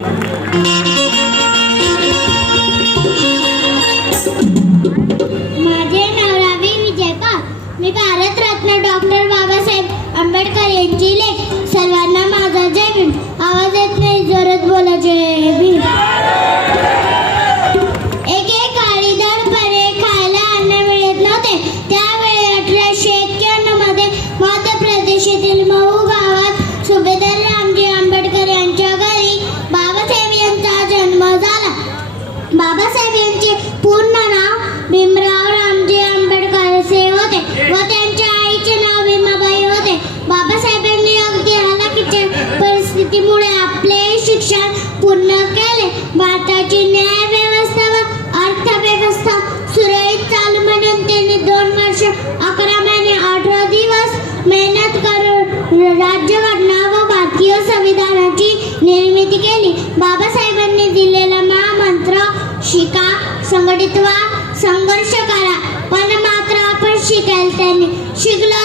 माझे नाव रावी विजयपाल. मी भारतरत्न डॉक्टर बाबासाहेब आंबेडकर यांची लेक. सर्वांना माझा जय भीम. आवाज येत नाही, जोरात बोला जय भीम. एकेकाळी दडपणे खायला अन्न मिळत नव्हते. त्यावेळी 1891 मध्ये मध्य प्रदेशातील महू गावात सुभेदार रामजी आंबेडकर यांच्या घरी बाबासाहेब यांचा जन्म झाला. बाबासाहेब यांचे पूर्ण नाव भीमराव रामजी आंबेडकर असे होते व त्यांच्या आईचे नाव भीमाबाई होते. बाबासाहेबांनी अगदी हलाखीच्या परिस्थितीमुळे आपले शिक्षण पूर्ण केले. भारताची न्याय व्यवस्था व अर्थव्यवस्था सुरळीत चालू म्हणून त्यांनी 2 वर्ष 11 महिने 18 दिवस मेहनत करून राज्यघटना व भारतीय संविधानाची निर्मिती केली. बाबासाहेबांनी दिलेला महामंत्र शिका, संघटित व्हा, संघर्ष करा, पण मात्र आपण शिकायला त्यांनी शिकलो